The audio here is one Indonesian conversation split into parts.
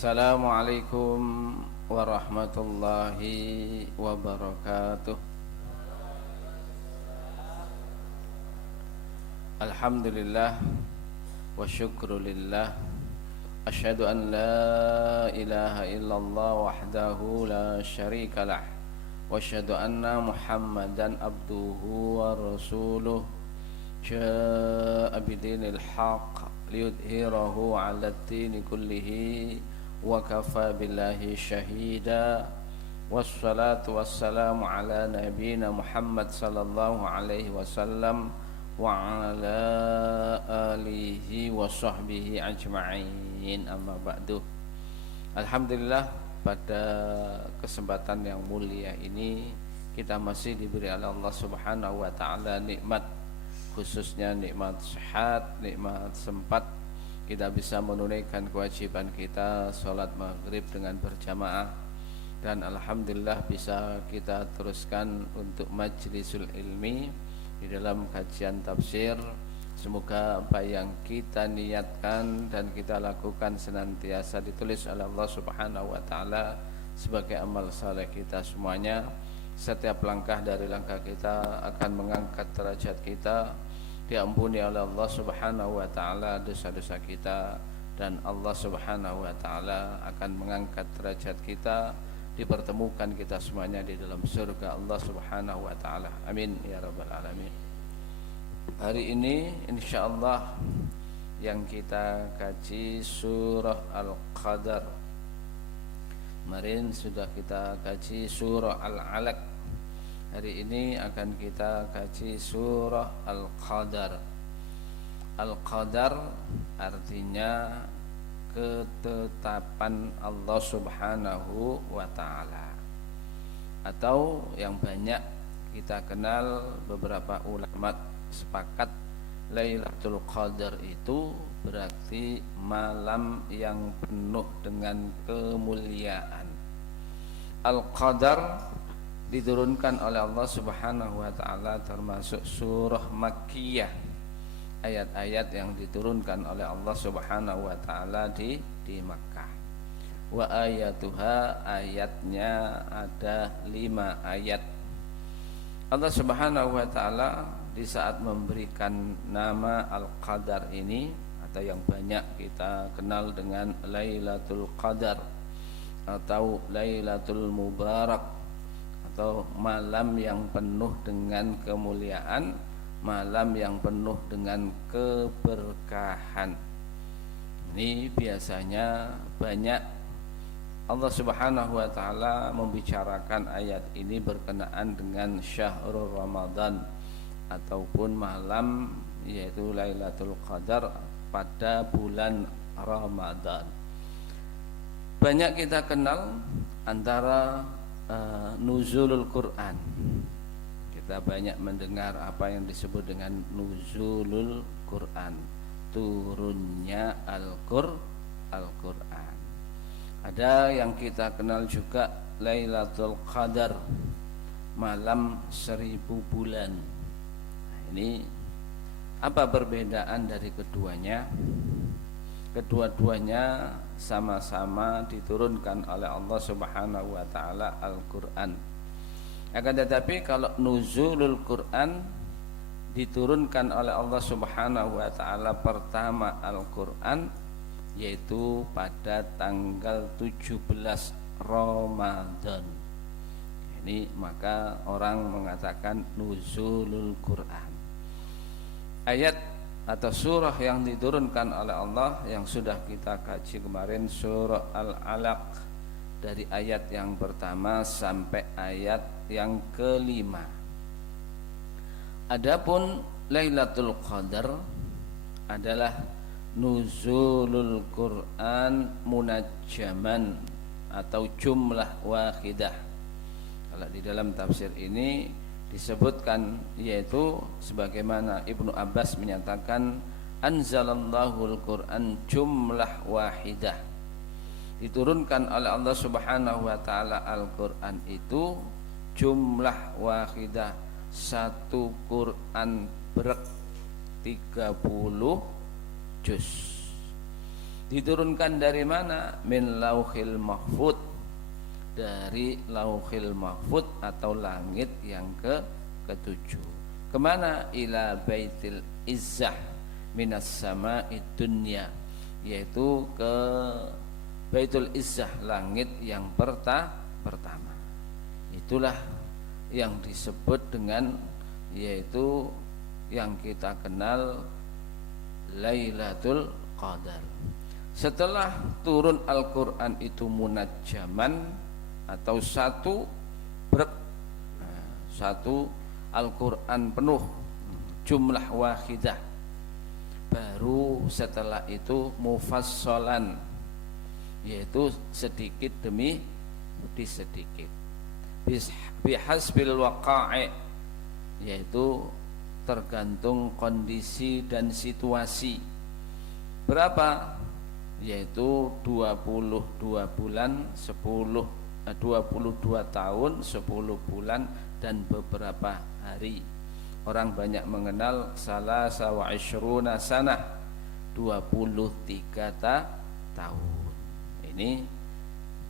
Assalamualaikum warahmatullahi wabarakatuh. Alhamdulillah wa syukrulillah. Asyhadu an la ilaha illallah wahdahu la syarikalah. Wa asyhadu anna Muhammadan abduhu wa rasuluh. Jaa'a bidinil haqq liyudhhirahu 'alad dini kullihi wa kafa billahi syahida. Wassalatu wassalamu ala nabiyyina Muhammad sallallahu alaihi wasallam wa ala alihi wa sahbihi ajma'in, amma ba'du. Alhamdulillah, pada kesempatan yang mulia ini kita masih diberi oleh Allah Subhanahu wa taala nikmat, khususnya nikmat sehat, nikmat sempat kita bisa menunaikan kewajiban kita salat maghrib dengan berjamaah, dan alhamdulillah bisa kita teruskan untuk majlisul ilmi di dalam kajian tafsir. Semoga apa yang kita niatkan dan kita lakukan senantiasa ditulis oleh Allah Subhanahu wa taala sebagai amal saleh kita semuanya. Setiap langkah dari langkah kita akan mengangkat derajat kita, diampuni oleh Allah Subhanahu wa taala dosa-dosa kita, dan Allah Subhanahu wa taala akan mengangkat derajat kita, dipertemukan kita semuanya di dalam surga Allah Subhanahu wa taala. Amin ya rabbal alamin. Hari ini insyaallah yang kita kaji surah Al-Qadar. Kemarin sudah kita kaji surah Al-Alaq. Hari ini akan kita kaji surah Al-Qadar. Al-Qadar artinya ketetapan Allah Subhanahu wa taala, atau yang banyak kita kenal, beberapa ulama sepakat Lailatul Qadar itu berarti malam yang penuh dengan kemuliaan. Al-Qadar diturunkan oleh Allah Subhanahu wa taala termasuk surah Makkiyah, ayat-ayat yang diturunkan oleh Allah Subhanahu wa taala di Makkah. Wa ayatuha, ayatnya ada 5 ayat. Allah Subhanahu wa taala di saat memberikan nama Al-Qadar ini, atau yang banyak kita kenal dengan Lailatul Qadar atau Lailatul Mubarak, atau malam yang penuh dengan kemuliaan, malam yang penuh dengan keberkahan. Ini biasanya banyak Allah Subhanahu wa taala membicarakan ayat ini berkenaan dengan syahrul Ramadan, ataupun malam, yaitu Lailatul Qadar pada bulan Ramadan. Banyak kita kenal antara nuzulul Quran. Kita banyak mendengar apa yang disebut dengan nuzulul Quran, turunnya Al-Quran. Ada yang kita kenal juga Lailatul Qadar, malam 1000 bulan. Nah, ini apa perbedaan dari keduanya? Kedua-duanya sama-sama diturunkan oleh Allah Subhanahu wa taala Al-Qur'an. Akan tetapi kalau nuzulul Quran diturunkan oleh Allah Subhanahu wa taala pertama Al-Qur'an, yaitu pada tanggal 17 Ramadan. Ini maka orang mengatakan nuzulul Quran. Ayat atau surah yang diturunkan oleh Allah yang sudah kita kaji kemarin, surah Al-Alaq, dari ayat yang pertama sampai ayat yang kelima. Adapun Lailatul Qadar adalah nuzulul Quran munajjaman atau jumlah wahidah. Kalau di dalam tafsir ini disebutkan, yaitu sebagaimana Ibnu Abbas menyatakan anzalallahul Quran jumlah wahidah. Diturunkan oleh Allah Subhanahu wa taala Al-Quran itu jumlah wahidah, satu Quran 30 juz. Diturunkan dari mana? Min lauhil mahfud, dari lauhil mahfud atau langit yang ketujuh. Kemana? Ila baitil izzah minas sama'id dunya, yaitu ke baitul izzah, langit yang pertama. Itulah yang disebut dengan, yaitu yang kita kenal Lailatul Qadar. Setelah turun Al-Quran itu munajjaman atau satu Al-Quran penuh jumlah wahidah, baru setelah itu mufassalan, yaitu sedikit demi sedikit, bihasbil waqa'i, yaitu tergantung kondisi dan situasi. Berapa? Yaitu 22 bulan 22 tahun 10 bulan dan beberapa hari. Orang banyak mengenal salasa wa ishruna sanah, 23 tahun. Ini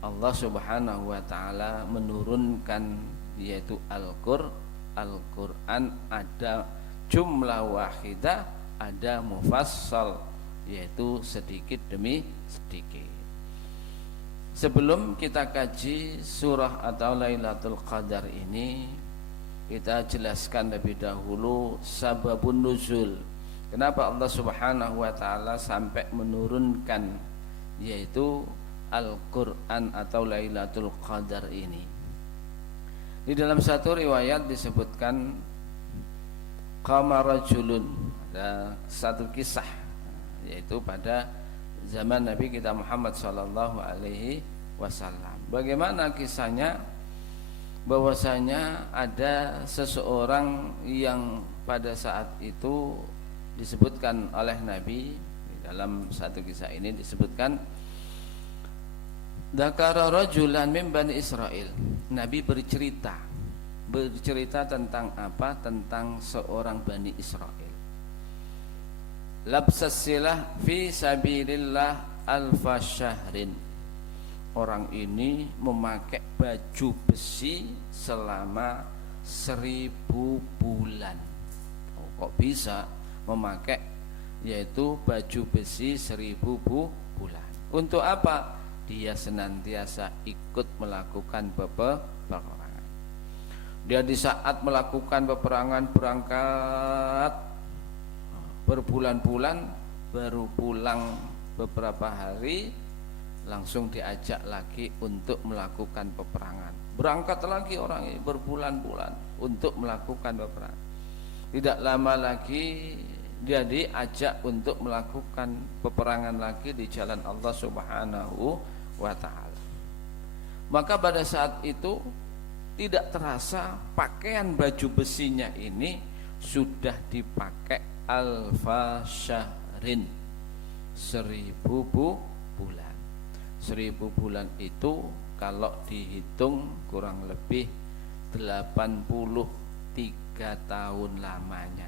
Allah Subhanahu wa taala menurunkan, yaitu Al-Qur'an ada jumlah wahidah, ada mufassal, yaitu sedikit demi sedikit. Sebelum kita kaji surah atau Lailatul Qadar ini, kita jelaskan lebih dahulu sababun nuzul. Kenapa Allah Subhanahu wa taala sampai menurunkan, yaitu Al-Qur'an atau Lailatul Qadar ini. Di dalam satu riwayat disebutkan qama rajulun, ada satu kisah, yaitu pada zaman Nabi kita Muhammad sallallahu alaihi wasallam. Bagaimana kisahnya? Bahwasanya ada seseorang yang pada saat itu disebutkan oleh Nabi, di dalam satu kisah ini disebutkan dzakara rajulan min bani Israil. Nabi bercerita tentang apa? Tentang seorang Bani Israel. Labsas silah fi sabilillah alfa syahrin. Orang ini memakai baju besi selama 1000 bulan. Kok bisa memakai, yaitu baju besi 1000 bulan? Untuk apa? Dia senantiasa ikut melakukan peperangan. Dia di saat melakukan peperangan berangkat berbulan-bulan, baru pulang beberapa hari langsung diajak lagi untuk melakukan peperangan. Berangkat lagi orang ini berbulan-bulan untuk melakukan peperangan. Tidak lama lagi dia diajak untuk melakukan peperangan lagi di jalan Allah Subhanahu wa ta'ala. Maka pada saat itu tidak terasa pakaian baju besinya ini sudah dipakai alfa syahrin, 1000 bulan. 1000 bulan itu kalau dihitung kurang lebih 83 tahun lamanya.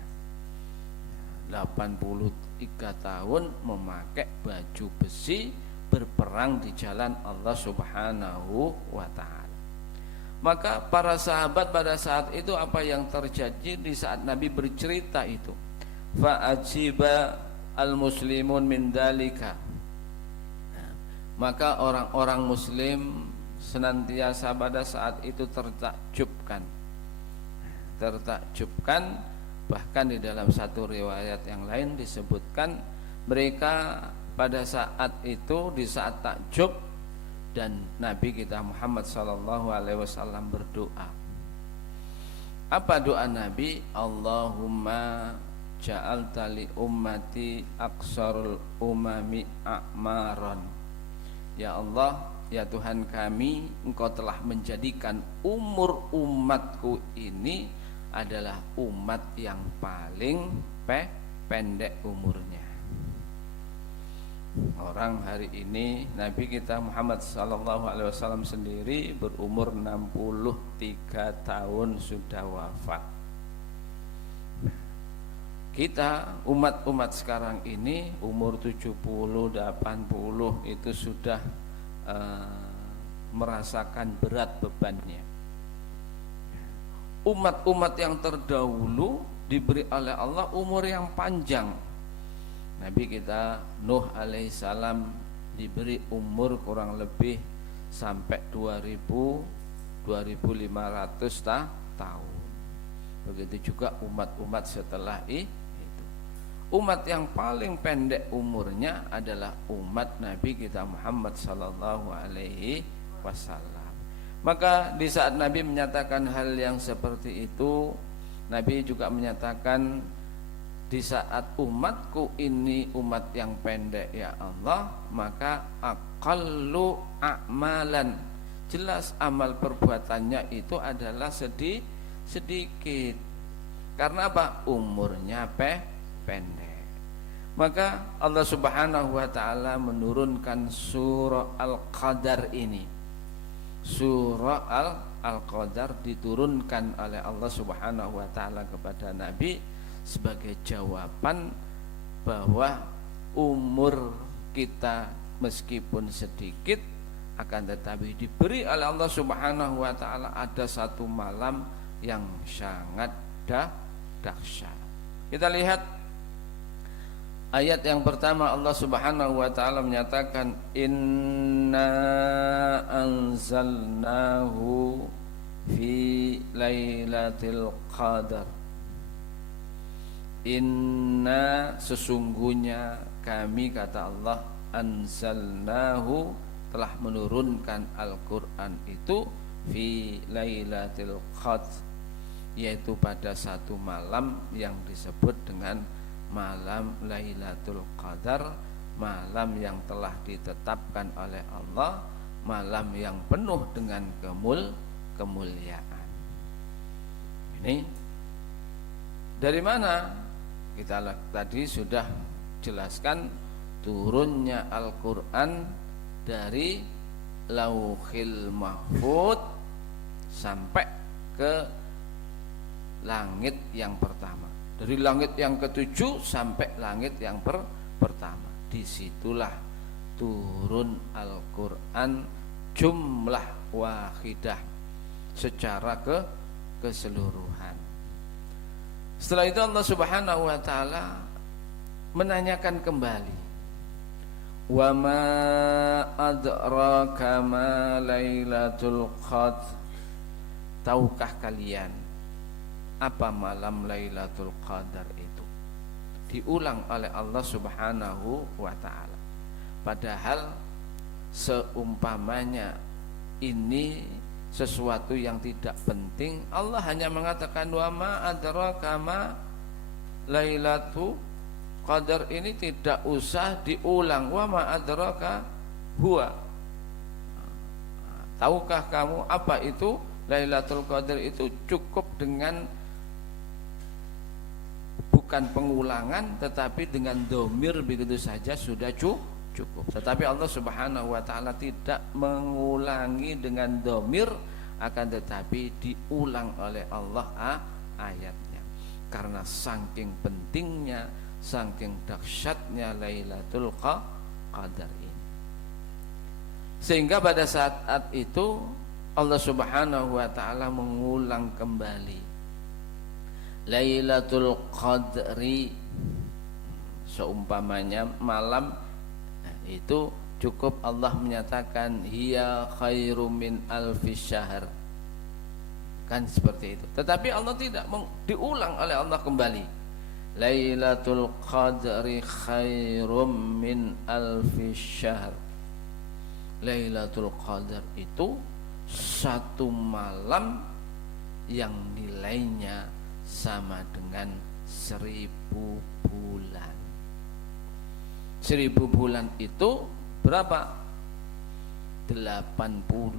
83 tahun memakai baju besi, berperang di jalan Allah Subhanahu wa ta'ala. Maka para sahabat pada saat itu apa yang terjadi di saat Nabi bercerita itu? Fa'ajiba al-muslimun min dalika. Maka orang-orang muslim senantiasa pada saat itu tertakjubkan. Bahkan di dalam satu riwayat yang lain disebutkan mereka pada saat itu, di saat takjub, dan Nabi kita Muhammad sallallahu alaihi wasallam berdoa. Apa doa Nabi? Allahumma ja'alta li ummati aqsarul umami a'maran. Ya Allah, ya Tuhan kami, Engkau telah menjadikan umur umatku ini adalah umat yang paling pendek umurnya. Orang hari ini Nabi kita Muhammad sallallahu alaihi wasallam sendiri berumur 63 tahun sudah wafat. Kita umat-umat sekarang ini umur 70, 80 itu sudah merasakan berat bebannya. Umat-umat yang terdahulu diberi oleh Allah umur yang panjang. Nabi kita Nuh alaihissalam diberi umur kurang lebih sampai 2500 tahun. Begitu juga umat-umat setelah itu. Umat yang paling pendek umurnya adalah umat Nabi kita Muhammad sallallahu alaihi wasallam. Maka di saat Nabi menyatakan hal yang seperti itu, Nabi juga menyatakan di saat umatku ini umat yang pendek ya Allah, maka aqallu a'malan, jelas amal perbuatannya itu adalah sedikit. Karena apa? Umurnya pendek. Maka Allah Subhanahu wa taala menurunkan surah Al-Qadar ini. Surah Al-Qadar diturunkan oleh Allah Subhanahu wa taala kepada Nabi sebagai jawaban bahwa umur kita meskipun sedikit akan tetapi diberi oleh Allah Subhanahu wa taala ada satu malam yang sangat dahsyat. Kita lihat ayat yang pertama, Allah Subhanahu wa taala menyatakan inna anzalnahu fi lailatul qadar. Inna, sesungguhnya kami, kata Allah, anzalnahu, telah menurunkan Al-Qur'an itu fi lailatul qadar, yaitu pada satu malam yang disebut dengan malam Lailatul Qadar, malam yang telah ditetapkan oleh Allah, malam yang penuh dengan kemuliaan. Ini dari mana? Kita tadi sudah jelaskan turunnya Al-Qur'an dari Lauhil Mahfuz sampai ke langit yang pertama. Dari langit yang ketujuh sampai langit yang pertama. Disitulah turun Al-Quran jumlah wahidah secara keseluruhan. Setelah itu Allah Subhanahu wa taala menanyakan kembali, wa ma adraka ma lailatul qadr, tahukah kalian apa malam Lailatul Qadar itu? Diulang oleh Allah Subhanahu wa taala. Padahal seumpamanya ini sesuatu yang tidak penting, Allah hanya mengatakan wa ma adraka ma Lailatul Qadar, ini tidak usah diulang. Wa ma adraka huwa, tahukah kamu apa itu Lailatul Qadar? Itu cukup dengan bukan pengulangan tetapi dengan domir begitu saja sudah cukup. Tetapi Allah Subhanahu wa taala tidak mengulangi dengan domir, akan tetapi diulang oleh Allah ayatnya. Karena saking pentingnya, saking dahsyatnya Lailatul Qadar ini. Sehingga pada saat itu Allah Subhanahu wa taala mengulang kembali Lailatul Qadri, seumpamanya malam itu cukup Allah menyatakan hiya khairum min alfi syahr, kan seperti itu. Tetapi Allah tidak diulang oleh Allah kembali, Lailatul Qadri khairum min alfi syahr. Lailatul Qadar itu satu malam yang nilainya sama dengan 1000 bulan. 1000 bulan itu berapa? 83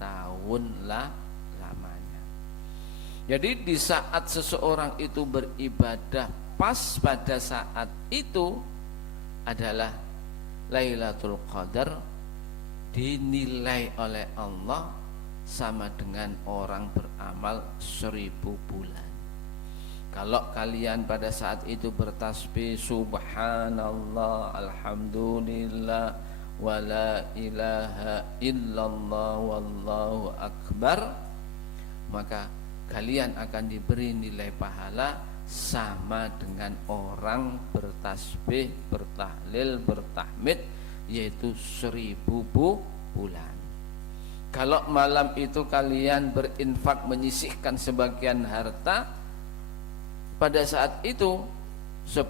tahun lamanya. Jadi di saat seseorang itu beribadah pas pada saat itu adalah Lailatul Qadar, dinilai oleh Allah sama dengan orang beramal 1000 bulan. Kalau kalian pada saat itu bertasbih subhanallah, alhamdulillah, wala ilaha illallah, wallahu akbar, maka kalian akan diberi nilai pahala sama dengan orang bertasbih, bertahlil, bertahmid, yaitu 1000 bulan. Kalau malam itu kalian berinfak, menyisihkan sebagian harta, pada saat itu 10.000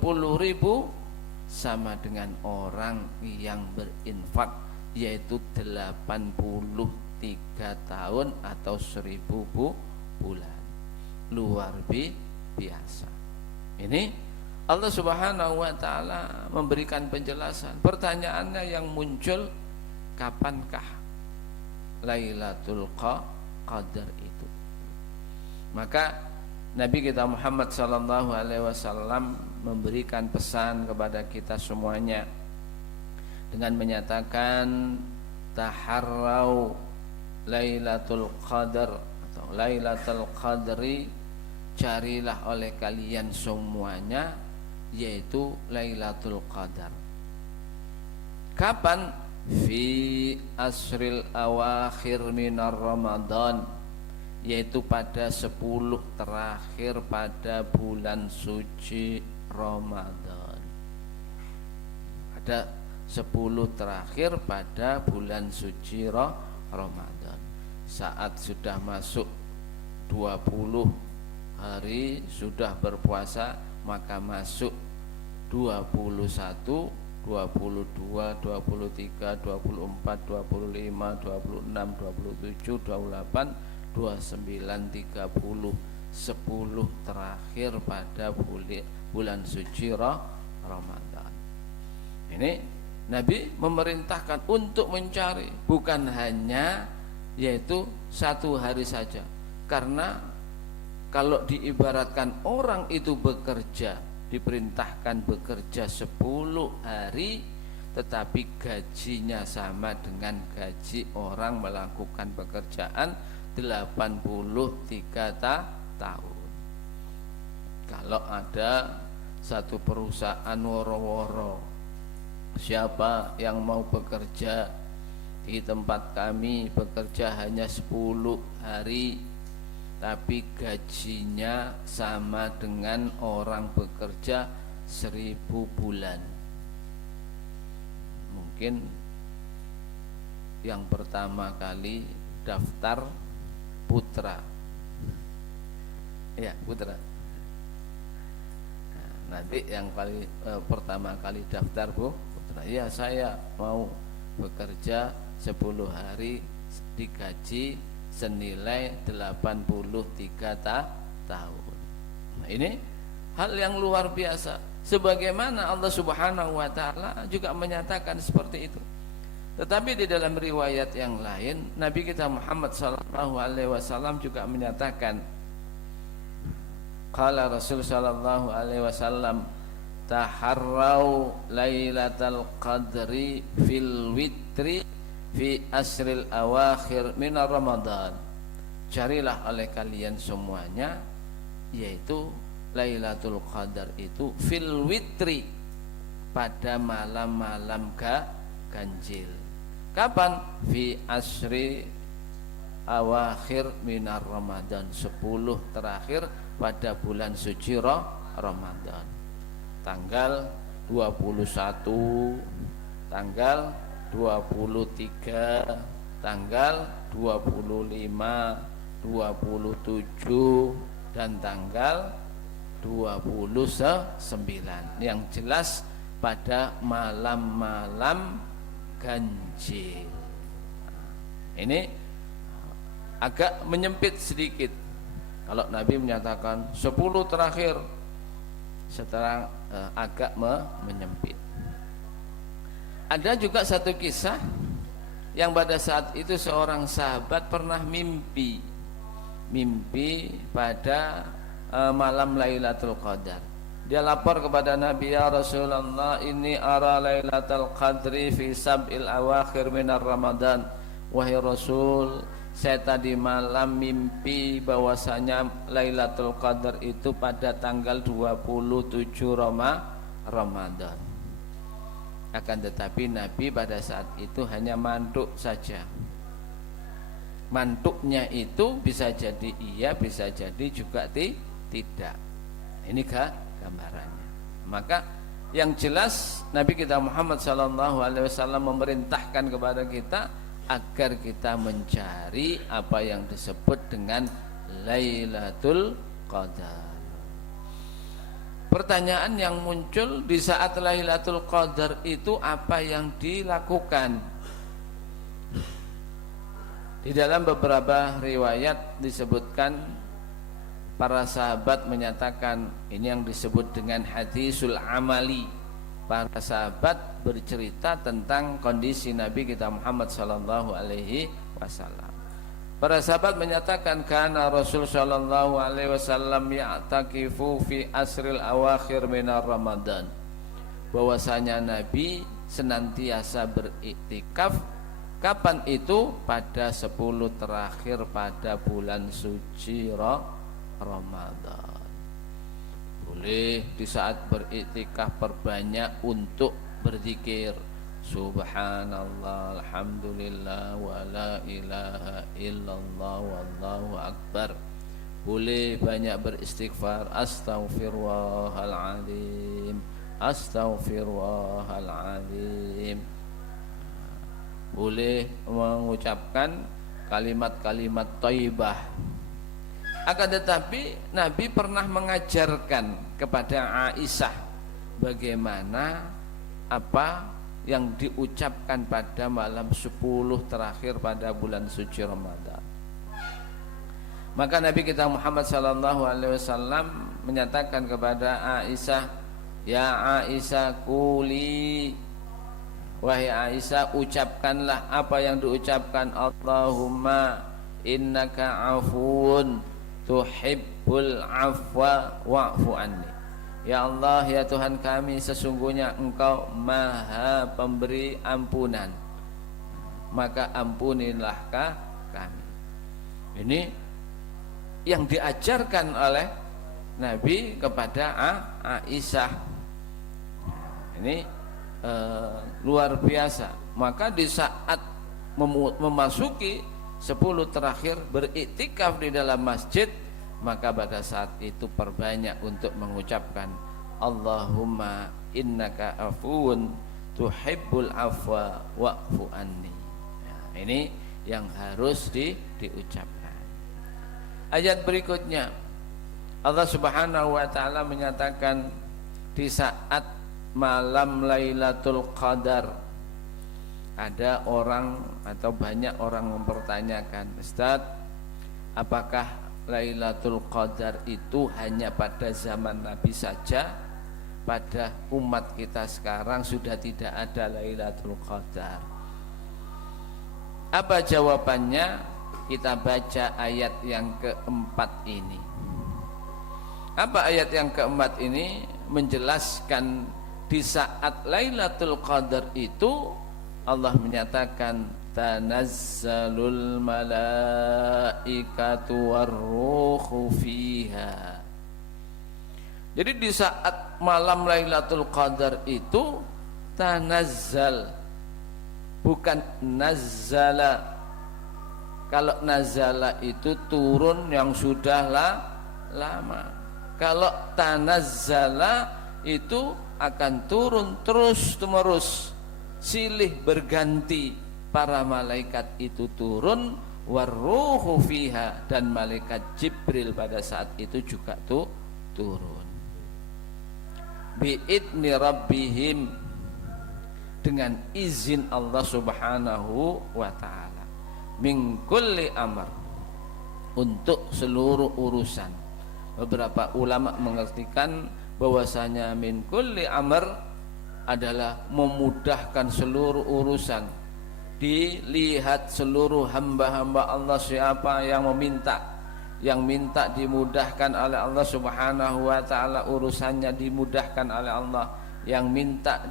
sama dengan orang yang berinfak, yaitu 83 tahun atau 1000 bulan. Luar biasa. Ini Allah Subhanahu wa taala memberikan penjelasan. Pertanyaannya yang muncul, kapankah Lailatul Qadar itu? Maka Nabi kita Muhammad sallallahu alaihi wasallam memberikan pesan kepada kita semuanya dengan menyatakan, taharrau Lailatul Qadar atau Lailatul Qadri, carilah oleh kalian semuanya yaitu Lailatul Qadar. Kapan? Fi asril awakhir minar Ramadan, yaitu pada 10 terakhir pada bulan suci Ramadan. Ada 10 terakhir pada bulan suci Ramadan. Saat sudah masuk 20 hari sudah berpuasa, maka masuk 21, 22, 23, 24, 25, 26, 27, 28, 29, 30, 10 terakhir pada bulan suci Ramadan. Ini Nabi memerintahkan untuk mencari, bukan hanya yaitu 1 hari saja. Karena kalau diibaratkan orang itu bekerja, diperintahkan bekerja 10 hari, tetapi gajinya sama dengan gaji orang melakukan pekerjaan 83 tahun. Kalau ada satu perusahaan woro-woro, siapa yang mau bekerja di tempat kami, bekerja hanya 10 hari, tapi gajinya sama dengan orang bekerja 1000 bulan. Mungkin yang pertama kali daftar putra, ya putra. Nah, nanti yang pertama kali daftar putra, ya saya mau bekerja 10 hari digaji senilai 83 tahun. Nah, ini hal yang luar biasa. Sebagaimana Allah Subhanahu wa taala juga menyatakan seperti itu. Tetapi di dalam riwayat yang lain, Nabi kita Muhammad sallallahu alaihi wasallam juga menyatakan, qala Rasul sallallahu alaihi wasallam, taharrau lailatal qadri fil witri fi asril awakhir minar Ramadan. Carilah oleh kalian semuanya yaitu Lailatul Qadar itu fil witri, pada malam-malam ganjil. Kapan? Fi asri awakhir minar Ramadan, 10 terakhir pada bulan suci Ramadan. Tanggal 21, tanggal 23, tanggal 25, 27 dan tanggal 29. Yang jelas pada malam-malam ganjil. Ini agak menyempit sedikit. Kalau Nabi menyatakan 10 terakhir, setelah agak menyempit. Ada juga satu kisah yang pada saat itu seorang sahabat pernah mimpi pada malam Lailatul Qadar. Dia lapor kepada Nabi, ya Rasulullah, ini ara Lailatul Qadri fi sab'il awakhir minar Ramadan. Wahai Rasul, saya tadi malam mimpi bahwasanya Lailatul Qadar itu pada tanggal 27 Ramadan. Akan tetapi Nabi pada saat itu hanya mantuk saja. Mantuknya itu bisa jadi iya, bisa jadi juga tidak. Ini gambarannya. Maka yang jelas Nabi kita Muhammad SAW memerintahkan kepada kita agar kita mencari apa yang disebut dengan Lailatul Qadar. Pertanyaan yang muncul di saat Lailatul Qadar itu apa yang dilakukan? Di dalam beberapa riwayat disebutkan para sahabat menyatakan, ini yang disebut dengan hadisul amali. Para sahabat bercerita tentang kondisi Nabi kita Muhammad sallallahu alaihi wasallam. Para sahabat menyatakan kana Rasul sallallahu alaihi wasallam ya'takifu fi asril awakhir minar Ramadan. Bahwasanya Nabi senantiasa beriktikaf. Kapan itu? Pada 10 terakhir pada bulan suci Ramadan. Boleh di saat beriktikaf perbanyak untuk berzikir subhanallah, alhamdulillah, wa la ilaha illallah, wallahu akbar. Boleh banyak beristighfar, astaghfirullahaladzim, astaghfirullahaladzim. Boleh mengucapkan kalimat-kalimat thayyibah. Akan tetapi Nabi pernah mengajarkan kepada Aisyah bagaimana apa yang diucapkan pada malam 10 terakhir pada bulan suci Ramadan. Maka Nabi kita Muhammad SAW menyatakan kepada Aisyah, ya Aisyah kuli, wahai Aisyah ucapkanlah apa yang diucapkan, Allahumma innaka afuun tuhibbul afwa wa'fu anni. Ya Allah, ya Tuhan kami, sesungguhnya Engkau Maha Pemberi ampunan, maka ampunilah kami. Ini yang diajarkan oleh Nabi kepada Aisyah. Ini luar biasa. Maka di saat memasuki 10 terakhir beriktikaf di dalam masjid, maka pada saat itu perbanyak untuk mengucapkan Allahumma innaka afuun tuhibbul afwa wa'fu anni. Nah, ini yang harus diucapkan. Ayat berikutnya Allah Subhanahu wa taala menyatakan di saat malam Lailatul Qadar, ada orang atau banyak orang mempertanyakan, Ustaz, apakah Lailatul Qadar itu hanya pada zaman Nabi saja? Pada umat kita sekarang sudah tidak ada Lailatul Qadar. Apa jawabannya? Kita baca ayat yang keempat ini. Apa ayat yang keempat ini? Menjelaskan di saat Lailatul Qadar itu Allah menyatakan tanazzalul malaikatu warruhu fiha. Jadi di saat malam Lailatul Qadar itu tanazzal, bukan nazzala. Kalau nazala itu turun yang sudah lama. Kalau tanazzala itu akan turun terus-menerus, silih berganti. Para malaikat itu turun, warruhu fiha, dan malaikat Jibril pada saat itu juga turun. Bi'idni rabbihim, dengan izin Allah Subhanahu wa ta'ala, min kulli amr, untuk seluruh urusan. Beberapa ulama mengartikan bahwasanya min kulli amr adalah memudahkan seluruh urusan. Dilihat seluruh hamba-hamba Allah, siapa yang meminta, yang minta dimudahkan oleh Allah Subhanahu wa ta'ala, urusannya dimudahkan oleh Allah. Yang minta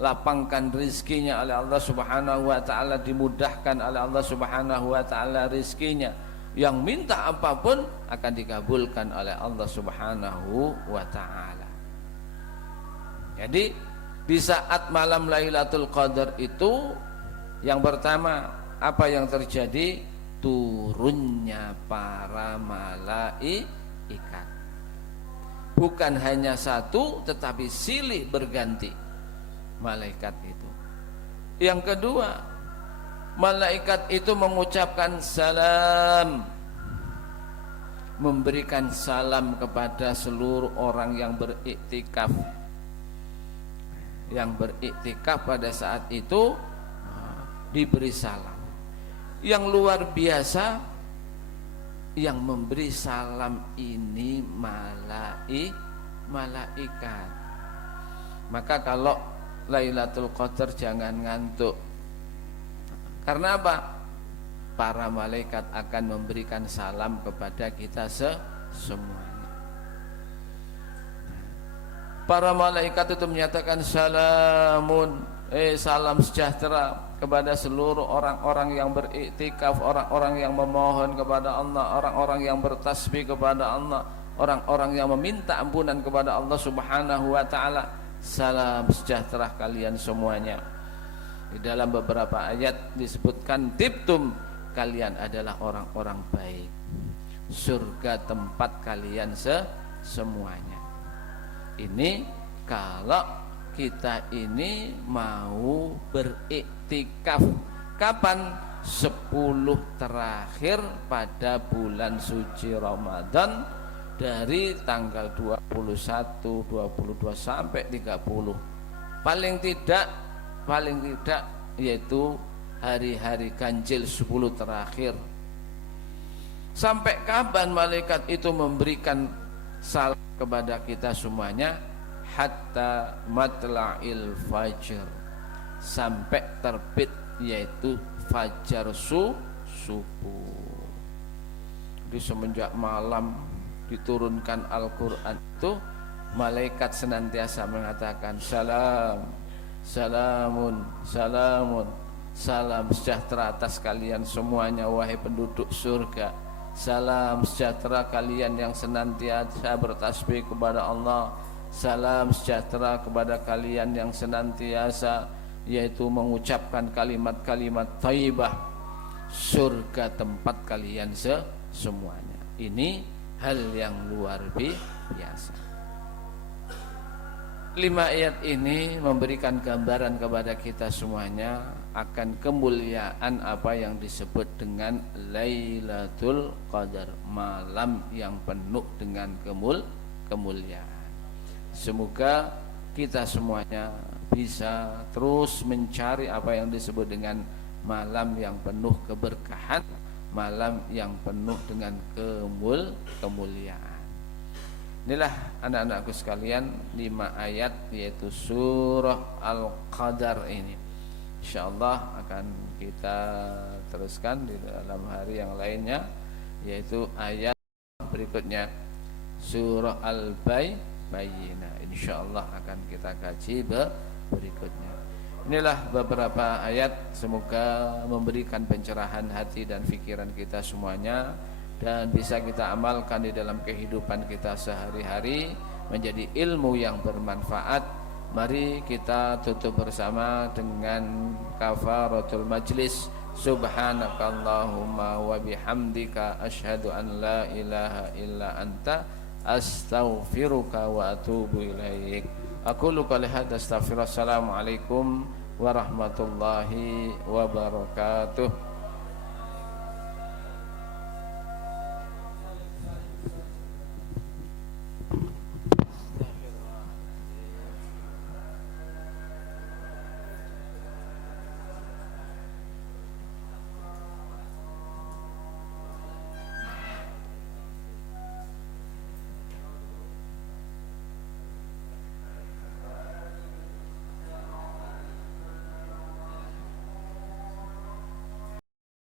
lapangkan rizkinya oleh Allah Subhanahu wa taala, dimudahkan oleh Allah Subhanahu wa taala rizkinya. Yang minta apapun akan dikabulkan oleh Allah Subhanahu wa taala. Jadi di saat malam Lailatul Qadar itu, yang pertama apa yang terjadi? Turunnya para malaikat. Bukan hanya satu, tetapi silih berganti malaikat itu. Yang kedua, malaikat itu mengucapkan salam, memberikan salam kepada seluruh orang yang beriktikaf. Yang beriktikaf pada saat itu diberi salam. Yang luar biasa, yang memberi salam ini malaikat. Maka kalau Lailatul Qadar jangan ngantuk. Karena apa? Para malaikat akan memberikan salam kepada kita semuanya. Para malaikat itu menyatakan salamun, salam sejahtera kepada seluruh orang-orang yang beriktikaf, orang-orang yang memohon kepada Allah, orang-orang yang bertasbih kepada Allah, orang-orang yang meminta ampunan kepada Allah Subhanahu wa taala. Salam sejahtera kalian semuanya. Di dalam beberapa ayat disebutkan tibtum, kalian adalah orang-orang baik. Surga tempat kalian semuanya. Ini kalau kita ini mau beriktikaf. Kapan? 10 terakhir pada bulan suci Ramadan, dari tanggal 21, 22 sampai 30. Paling tidak yaitu hari-hari ganjil 10 terakhir. Sampai kapan malaikat itu memberikan salam kepada kita semuanya? Hatta matla'il fajr, sampai terbit yaitu fajar subuh. Di semenjak malam diturunkan Al-Quran itu, malaikat senantiasa mengatakan salam, salamun, salamun, salam sejahtera atas kalian semuanya wahai penduduk surga. Salam sejahtera kalian yang senantiasa bertasbih kepada Allah. Salam sejahtera kepada kalian yang senantiasa yaitu mengucapkan kalimat-kalimat thayyibah. Surga tempat kalian semuanya. Ini hal yang luar biasa. 5 ayat ini memberikan gambaran kepada kita semuanya akan kemuliaan apa yang disebut dengan Lailatul Qadar, malam yang penuh dengan kemuliaan. Semoga kita semuanya bisa terus mencari apa yang disebut dengan malam yang penuh keberkahan, malam yang penuh dengan kemuliaan. Inilah anak-anakku sekalian 5 ayat yaitu surah Al-Qadar ini. InsyaAllah akan kita teruskan di dalam hari yang lainnya, yaitu ayat berikutnya surah Al-Bayyinah. InsyaAllah akan kita kaji berikutnya. Inilah beberapa ayat, semoga memberikan pencerahan hati dan pikiran kita semuanya, dan bisa kita amalkan di dalam kehidupan kita sehari-hari menjadi ilmu yang bermanfaat. Mari kita tutup bersama dengan kafaratul majlis. Subhanakallahumma wa bihamdika asyhadu an la ilaha illa anta astaghfiruka wa atubu ilaik. Aqulu qouli hadza astaghfirullah. Assalamualaikum warahmatullahi wabarakatuh.